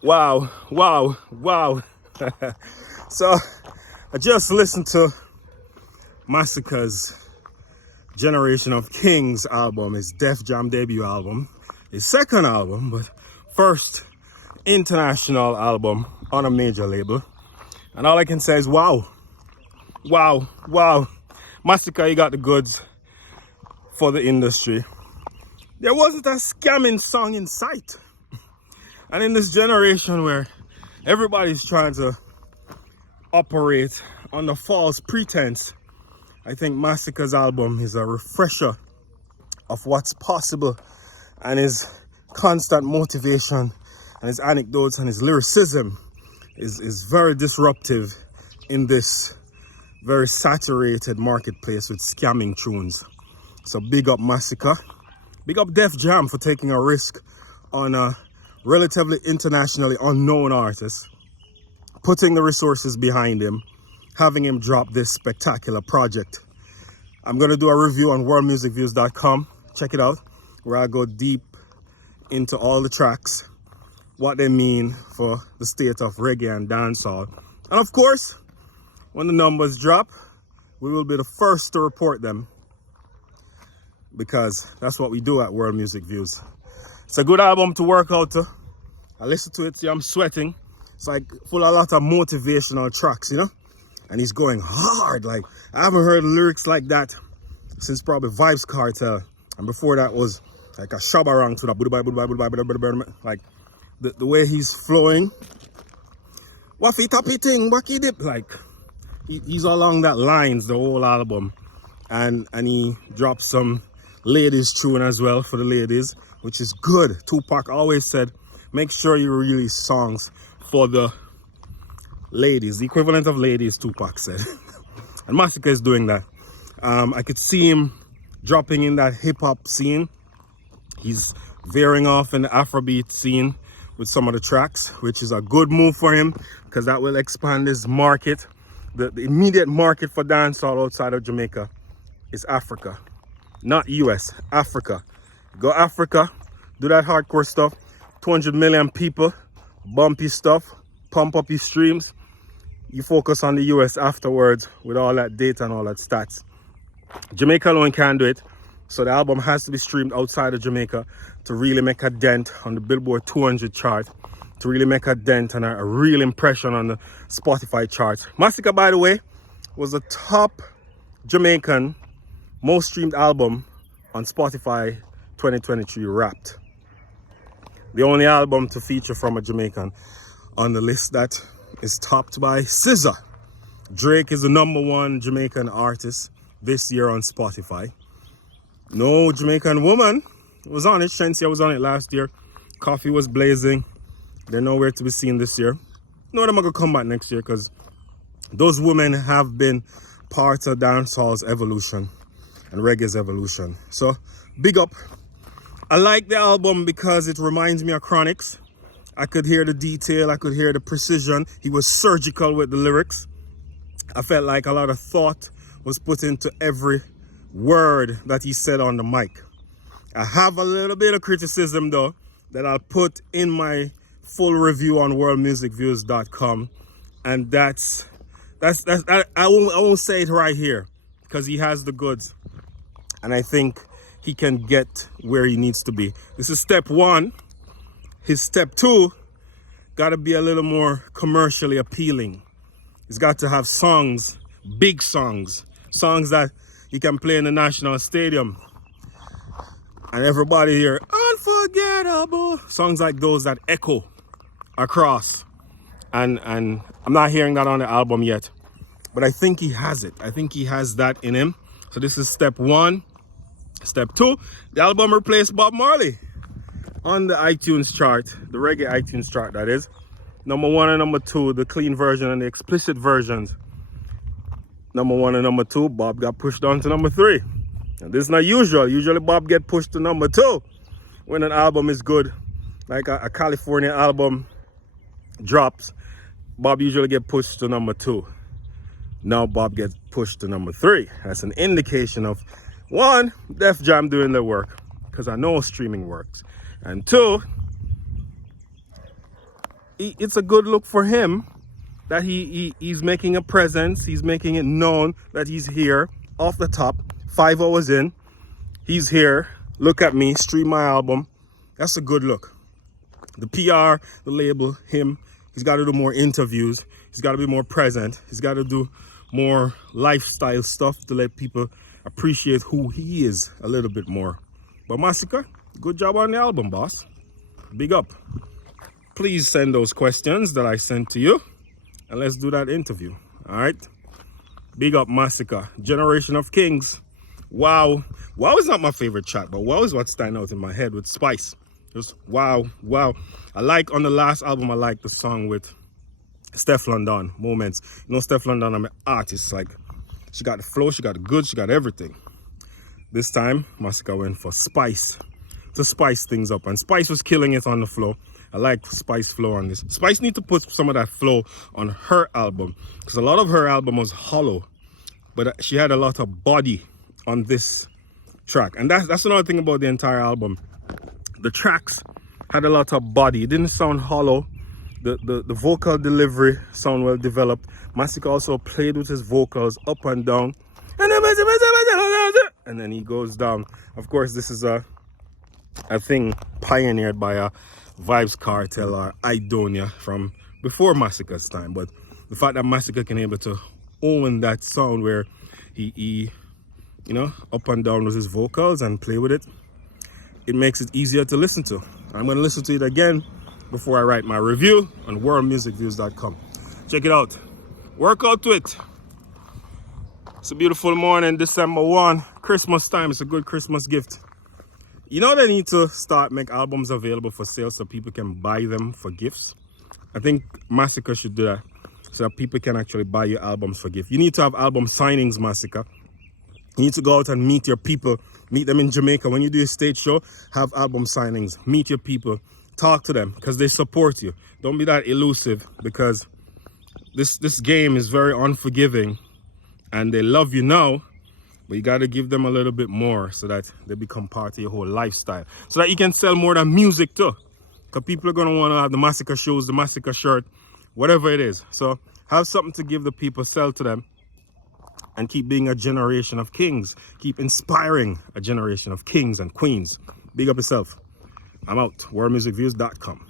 Wow, wow, wow. So I just listened to Masicka's Generation of Kings album, his Def Jam debut album, his second album, but first international album on a major label. And all I can say is wow, wow, wow. Masicka, you got the goods for the industry. There wasn't a scamming song in sight. And in this generation where everybody's trying to operate under false pretense, I think Masicka's album is a refresher of what's possible, and his constant motivation and his anecdotes and his lyricism is very disruptive in this very saturated marketplace with scamming tunes. So big up Masicka. Big up Def Jam for taking a risk on a relatively internationally unknown artist, putting the resources behind him, having him drop this spectacular project. I'm going to do a review on worldmusicviews.com. Check it out, where I go deep into all the tracks, what they mean for the state of reggae and dancehall. And of course, when the numbers drop, we will be the first to report them, because that's what we do at World Music Views. It's a good album to work out to. I listen to it, see I'm sweating. It's like full of a lot of motivational tracks, you know? And he's going hard. Like, I haven't heard lyrics like that since probably Vibes Cartel. And before that was like a shabarang to the like the way he's flowing. Waffy tappy ting, wacky dip. Like, he's along that lines the whole album. And he dropped some ladies tune as well for the ladies, which is good. Tupac always said, make sure you release songs for the ladies, the equivalent of ladies, Tupac said. And Masicka is doing that. I could see him dropping in that hip-hop scene. He's veering off in the Afrobeat scene with some of the tracks, which is a good move for him, because that will expand his market. The immediate market for dancehall outside of Jamaica is Africa. Not US, Africa. Go Africa, do that hardcore stuff. 200 million people, bumpy stuff, pump up your streams. You focus on the US afterwards with all that data and all that stats. Jamaica alone can't do it. So the album has to be streamed outside of Jamaica to really make a dent on the Billboard 200 chart, to really make a dent and a real impression on the Spotify charts. Masicka, by the way, was the top Jamaican most streamed album on Spotify 2023 Wrapped. The only album to feature from a Jamaican on the list that is topped by SZA. Drake is the #1 Jamaican artist this year on Spotify. No Jamaican woman was on it. Shensia was on it last year. Coffee was blazing. They're nowhere to be seen this year. No, they're gonna come back next year, because those women have been part of dancehall's evolution and reggae's evolution. So big up. I like the album because it reminds me of Chronics. I could hear the detail, I could hear the precision. He was surgical with the lyrics. I felt like a lot of thought was put into every word that he said on the mic. I have a little bit of criticism though that I'll put in my full review on worldmusicviews.com, and that's I won't say it right here, because he has the goods, and I think he can get where he needs to be. This is step 1. His step 2 got to be a little more commercially appealing. He's got to have songs, big songs that he can play in the National Stadium and everybody hear unforgettable. Songs like those that echo across. And I'm not hearing that on the album yet, but I think he has it. I think he has that in him. So this is step 1. Step 2, the album replaced Bob Marley on the iTunes chart, the reggae iTunes chart, that is. #1 and #2, the clean version and the explicit versions. #1 and #2, Bob got pushed on to #3. And this is not usual. Usually Bob get pushed to #2 when an album is good. Like a California album drops, Bob usually get pushed to #2. Now Bob gets pushed to #3. That's an indication of, 1, Def Jam doing their work, because I know streaming works. And 2, it's a good look for him that he's making a presence. He's making it known that he's here off the top. 5 hours in, he's here. Look at me, stream my album. That's a good look. The PR, the label, him, he's got to do more interviews. He's got to be more present. He's got to do more lifestyle stuff to let people appreciate who he is a little bit more. But Masicka, good job on the album, boss. Big up. Please send those questions that I sent to you, and let's do that interview. All right. Big up, Masicka. Generation of Kings. Wow. Wow is not my favorite track, but wow is what's standing out in my head with Spice. Just wow, wow. I like on the last album, I like the song with Steph London, Moments. You know, Steph London, I'm an artist. Like, she got the flow, she got the goods, she got everything. This time, Masicka went for Spice to spice things up, and Spice was killing it on the flow. I like Spice flow on this. Spice need to put some of that flow on her album, because a lot of her album was hollow, but she had a lot of body on this track. And that's another thing about the entire album. The tracks had a lot of body. It didn't sound hollow. The vocal delivery sound well developed. Masicka also played with his vocals up and down. And then he goes down. Of course, this is a thing pioneered by a Vibes Cartel or Idonia from before Masicka's time. But the fact that Masicka can able to own that sound where he you know, up and down with his vocals and play with it, it makes it easier to listen to. I'm going to listen to it again before I write my review on worldmusicviews.com. Check it out. Work out to it. It's a beautiful morning, December 1, Christmas time. It's a good Christmas gift. You know, they need to start make albums available for sale so people can buy them for gifts. I think Masicka should do that so that people can actually buy your albums for gift. You need to have album signings, Masicka. You need to go out and meet your people. Meet them in Jamaica. When you do a stage show, have album signings. Meet your people. Talk to them because they support you. Don't be that elusive, because this game is very unforgiving and they love you now, but you got to give them a little bit more so that they become part of your whole lifestyle, so that you can sell more than music too, because people are going to want to have the Masicka shoes, the Masicka shirt, whatever it is. So have something to give the people, sell to them, and keep being a generation of kings. Keep inspiring a generation of kings and queens. Big up yourself. I'm out. worldmusicviews.com.